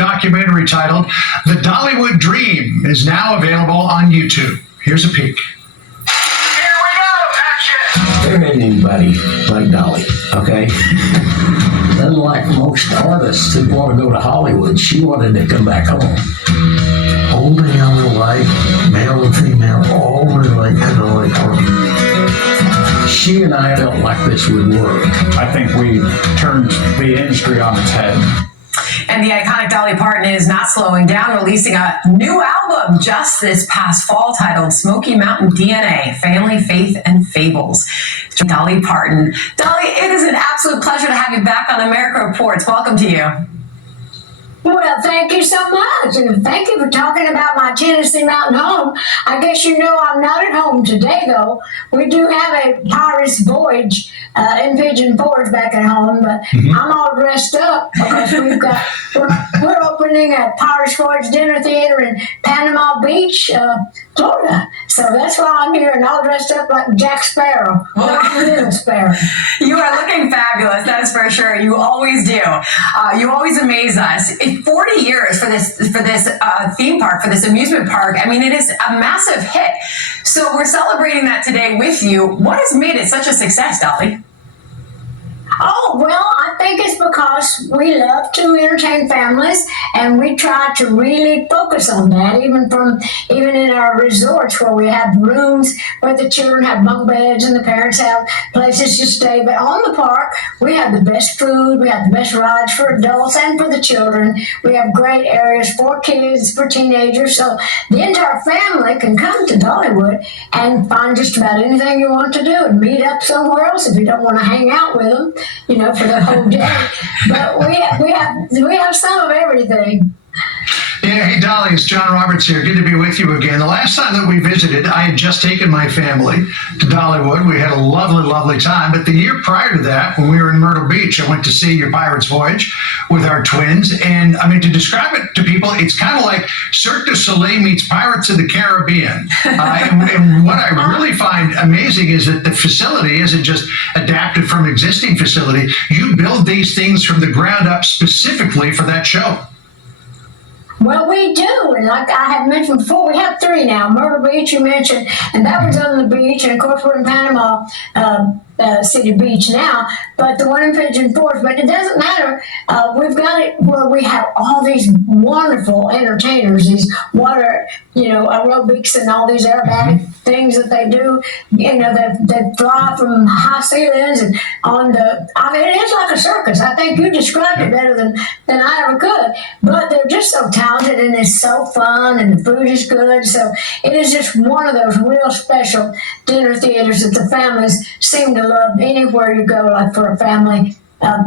documentary titled The Dollywood Dream is now available on YouTube. Here's a peek. Here we go, action! There ain't anybody like Dolly, okay? Unlike most artists who want to go to Hollywood, she wanted to come back home. Old and young alike, male and female, all relate to Dolly Parton. She and I felt like this would work. I think we turned the industry on its head. And the iconic Dolly Parton is not slowing down, releasing a new album just this past fall titled Smoky Mountain DNA, Family, Faith, and Fables. Dolly Parton. Dolly, it is an absolute pleasure to have you back on America Reports. Welcome to you. Well, thank you so much, and thank you for talking about my Tennessee Mountain home. I guess you know I'm not at home today, though. We do have a Pirates Voyage in Pigeon Forge back at home, but I'm all dressed up because we're opening a Pirates Voyage dinner theater in Panama Beach, Florida. So that's why I'm here and all dressed up like Jack Sparrow. Little Sparrow. You are looking fabulous, that is for sure. You always do. You always amaze us. 40 years for this theme park, for this amusement park. I mean, it is a massive hit. So we're celebrating that today with you. What has made it such a success, Dolly? Oh, well, I think it's because we love to entertain families, and we try to really focus on that, even in our resorts where we have rooms where the children have bunk beds and the parents have places to stay. But on the park, we have the best food, we have the best rides for adults and for the children. We have great areas for kids, for teenagers, so the entire family can come to Dollywood and find just about anything you want to do and meet up somewhere else if you don't want to hang out with them, for the whole day. But we have some of everything. Yeah, hey Dolly, it's John Roberts here. Good to be with you again. The last time that we visited, I had just taken my family to Dollywood. We had a lovely, lovely time. But the year prior to that, when we were in Myrtle Beach, I went to see your Pirates Voyage with our twins. And I mean, to describe it to people, it's kind of like Cirque du Soleil meets Pirates of the Caribbean. And what I really find amazing is that the facility isn't just adapted from existing facility. You build these things from the ground up specifically for that show. Well, we do, and like I had mentioned before, we have 3 now. Myrtle Beach, you mentioned, and that was on the beach, and of course we're in Panama City Beach now, but the one in Pigeon Forge, but it doesn't matter. We've got it where we have all these wonderful entertainers, these water, aerobics and all these aerobatic things that they do, that fly from high ceilings and it is like a circus. I think you described it better than I ever could, but they're just so talented and it's so fun and the food is good. So it is just one of those real special dinner theaters that the families seem to love anywhere you go, like for a family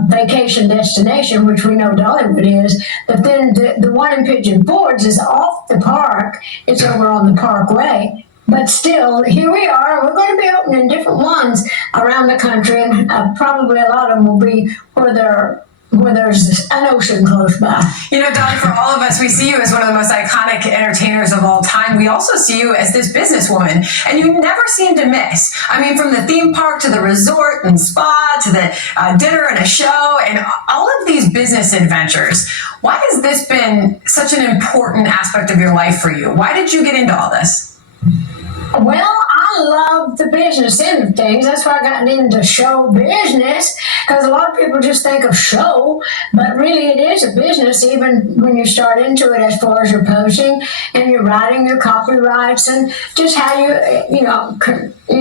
vacation destination, which we know Dollywood is. But then the one in Pigeon Forge is off the park. It's over on the Parkway. But still, here we are. We're going to be opening different ones around the country, and probably a lot of them will be where there's an ocean close by. Dolly, for all of us, we see you as one of the most iconic entertainers of all time. We also see you as this businesswoman, and you never seem to miss. I mean, from the theme park to the resort and spa to the dinner and a show and all of these business adventures. Why has this been such an important aspect of your life for you? Why did you get into all this? Well, I love the business end of things. That's why I got into show business, because a lot of people just think of show, but really it is a business, even when you start into it, as far as your posting and your writing, your copyrights, and just how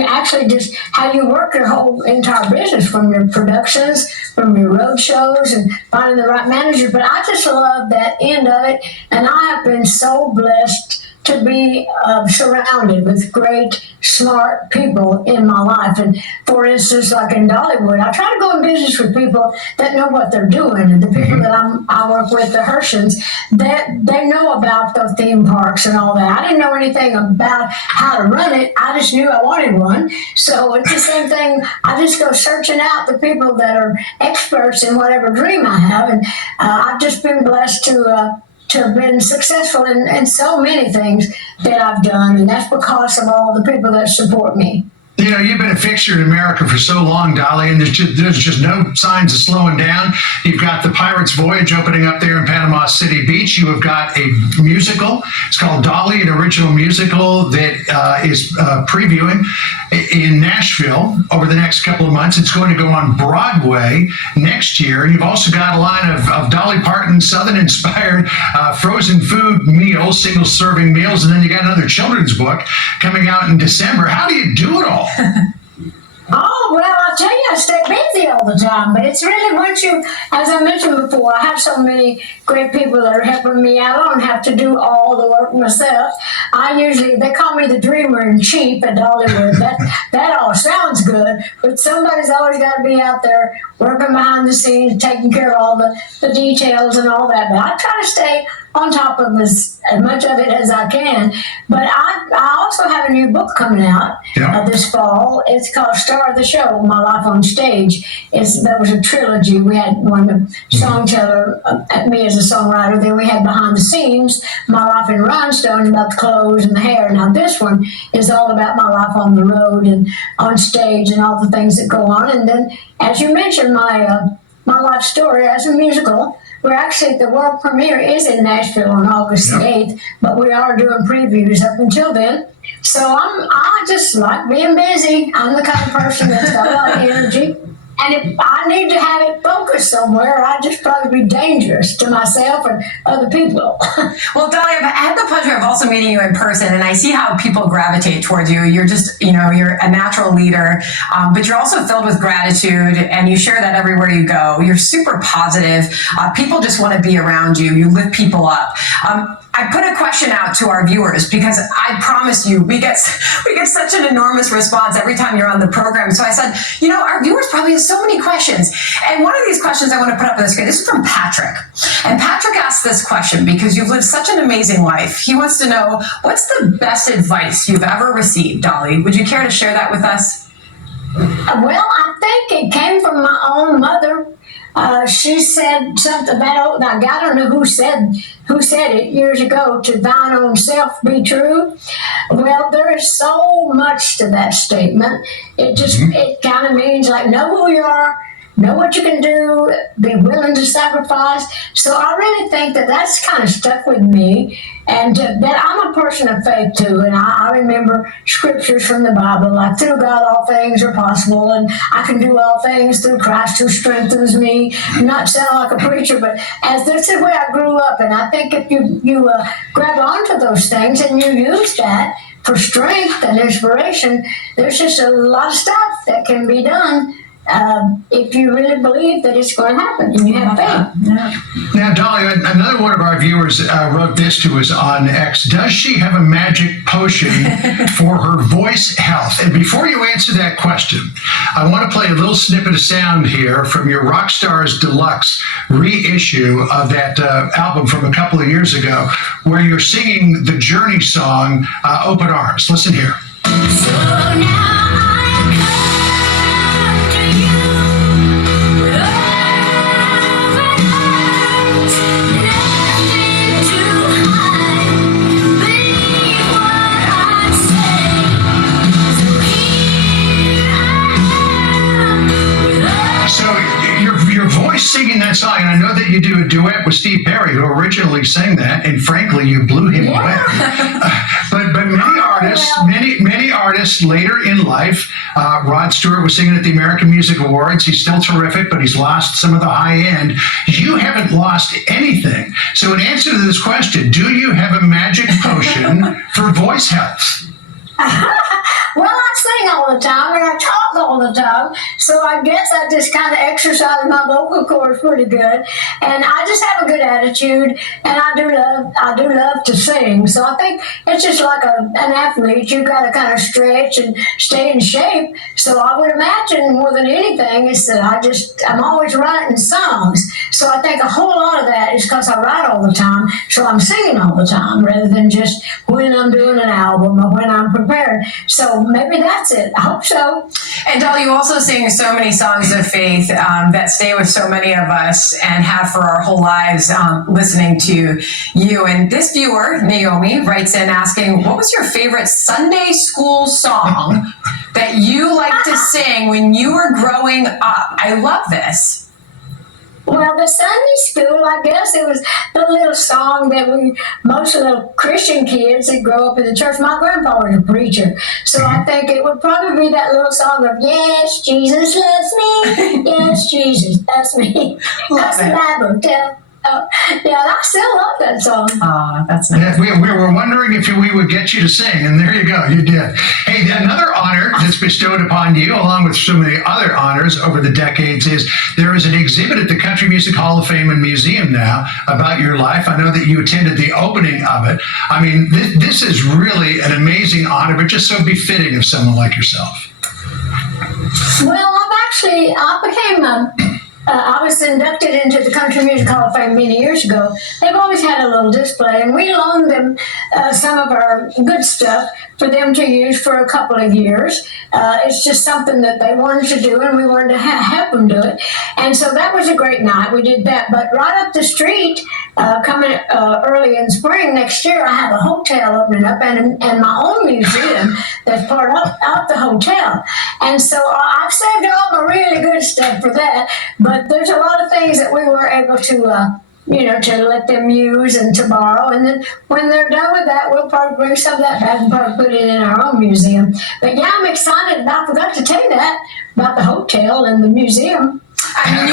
actually just how you work your whole entire business, from your productions, from your road shows, and finding the right manager. But I just love that end of it, and I have been so blessed to be surrounded with great, smart people in my life. And for instance, like in Dollywood, I try to go in business with people that know what they're doing. And the people that I work with, the Hershans, they know about the theme parks and all that. I didn't know anything about how to run it. I just knew I wanted one. So it's the same thing. I just go searching out the people that are experts in whatever dream I have. And I've just been blessed to have been successful in so many things that I've done, and that's because of all the people that support me. You know, you've been a fixture in America for so long, Dolly, and there's just no signs of slowing down. You've got the Pirates Voyage opening up there in Panama City Beach. You have got a musical. It's called Dolly, an original musical that is previewing in Nashville over the next couple of months. It's going to go on Broadway next year. You've also got a line of Dolly Parton Southern-inspired frozen food meals, single-serving meals, and then you got another children's book coming out in December. How do you do it all? Oh, well, I'll tell you, I stay busy all the time, but it's really once you, as I mentioned before, I have so many great people that are helping me out. I don't have to do all the work myself. They call me the dreamer in chief at Dollywood. That all sounds good, but somebody's always got to be out there working behind the scenes, taking care of all the details and all that. But I try to stay on top of as much of it as I can. But I also have a new book coming out this fall. It's called Star of the Show, My Life on Stage. That was a trilogy. We had one, the songteller, me as a songwriter. Then we had Behind the Scenes, My Life in Rhinestone, about the clothes and the hair. Now this one is all about my life on the road and on stage and all the things that go on. And then, as you mentioned, my life story as a musical. We're actually, the world premiere is in Nashville on August the 8th, but we are doing previews up until then. So I just like being busy. I'm the kind of person that's got a lot of energy. And if I need to have it focused somewhere, I'd just probably be dangerous to myself and other people. Well, Dolly, I've had the pleasure of also meeting you in person, and I see how people gravitate towards you. You're just, you're a natural leader, but you're also filled with gratitude, and you share that everywhere you go. You're super positive. People just want to be around you. You lift people up. I put a question out to our viewers because I promise you, we get such an enormous response every time you're on the program. So I said, our viewers probably have so many questions. And one of these questions I want to put up on the screen, this is from Patrick. And Patrick asked this question because you've lived such an amazing life. He wants to know, what's the best advice you've ever received, Dolly? Would you care to share that with us? Well, I think it came from my own mother. She said something about, now I don't know who said it years ago, to thine own self be true. Well, there is so much to that statement. It kind of means like, know who you are, know what you can do, be willing to sacrifice. So I really think that that's kind of stuck with me, and that I'm a person of faith too. And I remember scriptures from the Bible, like through God all things are possible, and I can do all things through Christ who strengthens me. I'm not sounding like a preacher, but as this is where I grew up, and I think if you grab onto those things and you use that for strength and inspiration, there's just a lot of stuff that can be done. If you really believe that it's going to happen and you have faith. Now, Dolly, another one of our viewers wrote this to us on X. Does she have a magic potion for her voice health? And before you answer that question, I want to play a little snippet of sound here from your Rockstars Deluxe reissue of that album from a couple of years ago, where you're singing the Journey song, Open Arms. Listen here. So now singing that song, and I know that you do a duet with Steve Perry, who originally sang that, and frankly, you blew him away. But many artists later in life, Rod Stewart was singing at the American Music Awards. He's still terrific, but he's lost some of the high end. You haven't lost anything. So in answer to this question, do you have a magic potion for voice health? Well, I sing all the time and I talk all the time, so I guess I just kind of exercise my vocal cords pretty good, and I just have a good attitude, and I do love to sing. So I think it's just like an athlete. You got to kind of stretch and stay in shape. So I would imagine more than anything is that I'm always writing songs. So I think a whole lot of that is because I write all the time, so I'm singing all the time rather than just when I'm doing an album or when I'm prepared. So maybe that's it. I hope so. And Dolly, you also sing so many songs of faith that stay with so many of us and have for our whole lives listening to you. And this viewer, Naomi, writes in asking, what was your favorite Sunday school song that you like to sing when you were growing up? I love this. Well, the Sunday school, I guess it was the little song that most of the Christian kids that grow up in the church, my grandpa was a preacher. So I think it would probably be that little song of, yes, Jesus loves me. Yes, Jesus, that's me. That's the Bible. Yeah, I still love that song. That's nice. Yeah, we were wondering if we would get you to sing, and there you go, you did. Hey, another honor that's bestowed upon you, along with so many other honors over the decades, is there is an exhibit at the Country Music Hall of Fame and Museum now about your life. I know that you attended the opening of it. I mean, this is really an amazing honor, but just so befitting of someone like yourself. Well, I was inducted into the Country Music Hall of Fame many years ago. They've always had a little display, and we loaned them some of our good stuff for them to use for a couple of years. It's just something that they wanted to do, and we wanted to help them do it. And so that was a great night. We did that. But right up the street, coming early in spring next year, I have a hotel opening up and my own museum that's part of the hotel. And so I've saved all my really good stuff for that. But there's a lot of things that we were able to, to let them use and to borrow. And then when they're done with that, we'll probably bring some of that back and probably put it in our own museum. But yeah, I'm excited. I forgot to tell you that about the hotel and the museum. How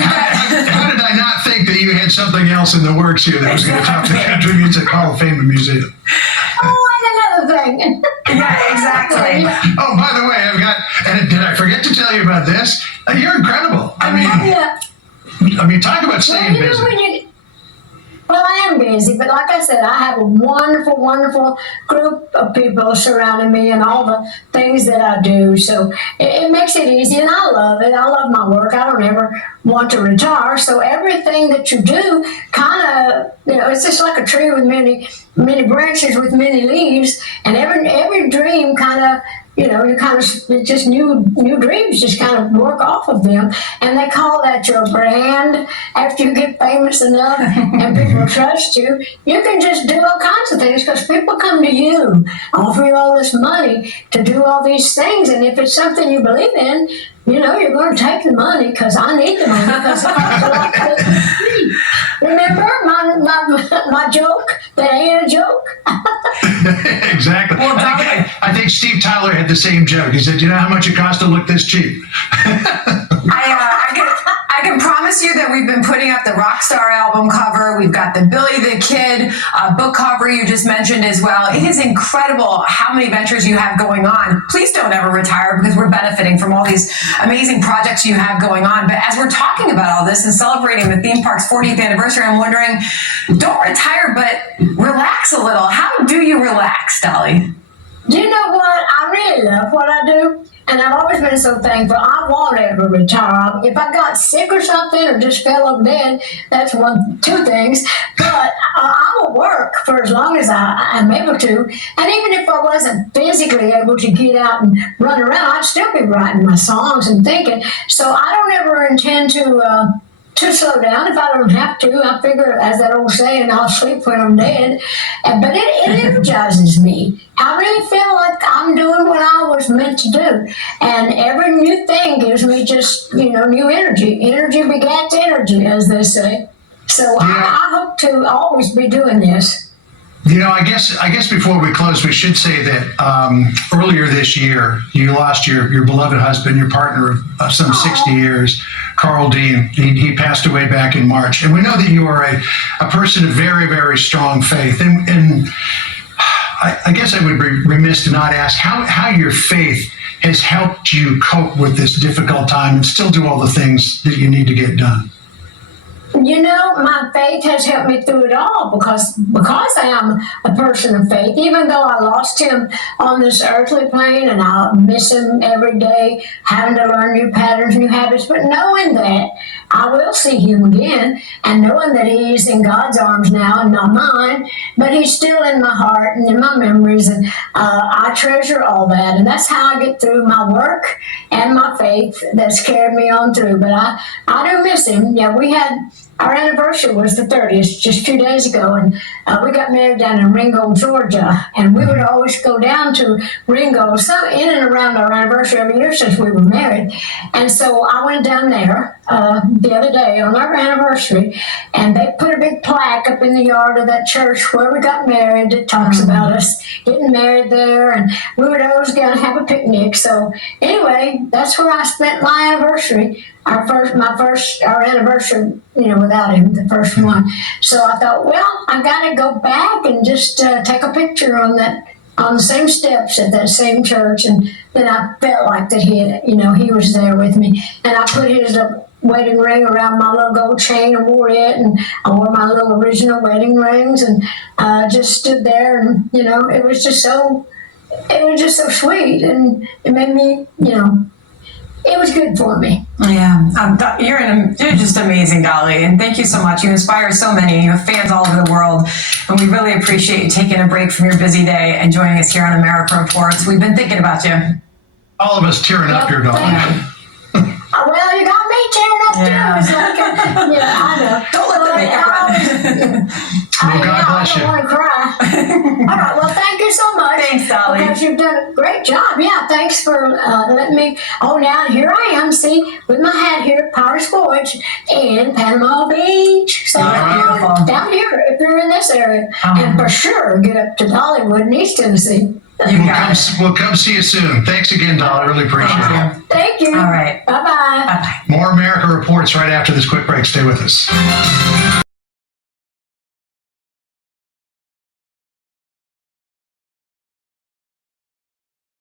did I not think that you had something else in the works here that was going to top the Country Music Hall of Fame and Museum? Oh, and another thing. Yeah, exactly. Oh, by the way, did I forget to tell you about this? You're incredible. I mean, talk about staying busy. Well, I am busy, but like I said, I have a wonderful, wonderful group of people surrounding me and all the things that I do. So it makes it easy, and I love it. I love my work. I don't ever want to retire. So everything that you do kind of, it's just like a tree with many branches with many leaves, and every dream kind of, just new dreams just kind of work off of them. And they call that your brand. After you get famous enough and people trust you, you can just do all kinds of things because people come to you, offer you all this money to do all these things. And if it's something you believe in, you're going to take the money because I need the money because it costs a lot to me. Remember my joke? That ain't a joke. Exactly. Well, I think Steve Tyler had the same joke. He said, "You know how much it costs to look this cheap?" I can promise you that we've been putting up the Rockstar album cover. We've got the Billy the Kid book cover you just mentioned as well. It is incredible how many ventures you have going on. Please don't ever retire because we're benefiting from all these amazing projects you have going on. But as we're talking about all this and celebrating the theme park's 40th anniversary, I'm wondering, don't retire, but relax a little. How do you relax, Dolly? You know what? I really love what I do. And I've always been so thankful. I won't ever retire. If I got sick or something or just fell over dead, that's two things. But I will work for as long as I'm able to. And even if I wasn't physically able to get out and run around, I'd still be writing my songs and thinking. So I don't ever intend to slow down if I don't have to. I figure, as that old saying, I'll sleep when I'm dead. But it energizes me. I really feel like I'm doing what I was meant to do. And every new thing gives me just, new energy. Energy begets energy, as they say. So yeah. I hope to always be doing this. I guess before we close, we should say that earlier this year, you lost your beloved husband, your partner of some 60 years, Carl Dean. He passed away back in March. And we know that you are a person of very, very strong faith. And I guess I would be remiss to not ask how your faith has helped you cope with this difficult time and still do all the things that you need to get done. My faith has helped me through it all because I am a person of faith. Even though I lost him on this earthly plane and I miss him every day, having to learn new patterns, new habits, but knowing that I will see him again and knowing that he's in God's arms now and not mine, but he's still in my heart and in my memories, and I treasure all that. And that's how I get through my work and my faith that's carried me on through. But I do miss him. Yeah, we had our anniversary was the 30th, just 2 days ago, and we got married down in Ringo, Georgia, and we would always go down to Ringo, so in and around our anniversary every year since we were married. And so I went down there the other day on our anniversary, and they put a big plaque up in the yard of that church where we got married that talks about us getting married there, and we would always go and have a picnic. So anyway, that's where I spent my anniversary. Our anniversary, without him, the first one. So I thought, well, I got to go back and just take a picture on the same steps at that same church. And then I felt like that he was there with me. And I put his wedding ring around my little gold chain and wore it. And I wore my little original wedding rings and just stood there. And, it was just so sweet. And it made me, it was good for me. Yeah, you're just amazing, Dolly, and thank you so much. You inspire so many. You have fans all over the world, and we really appreciate you taking a break from your busy day and joining us here on America Reports. We've been thinking about you. All of us tearing up here, Dolly. Well, you got me tearing up too. It's like, I know. Don't let the makeup run. Well, God bless you. I don't want to cry. All right. Well, thank you so much. Thanks, Dolly. Because you've done a great job. Yeah. Thanks for letting me. Oh, now here I am. See, with my hat here at Pirates Forge in Panama Beach. So beautiful. down here, if you're in this area, and for sure get up to Dollywood in East Tennessee. We'll come see you soon. Thanks again, Dolly. Really appreciate it. Thank you. All right. Bye-bye. Bye-bye. More America Reports right after this quick break. Stay with us.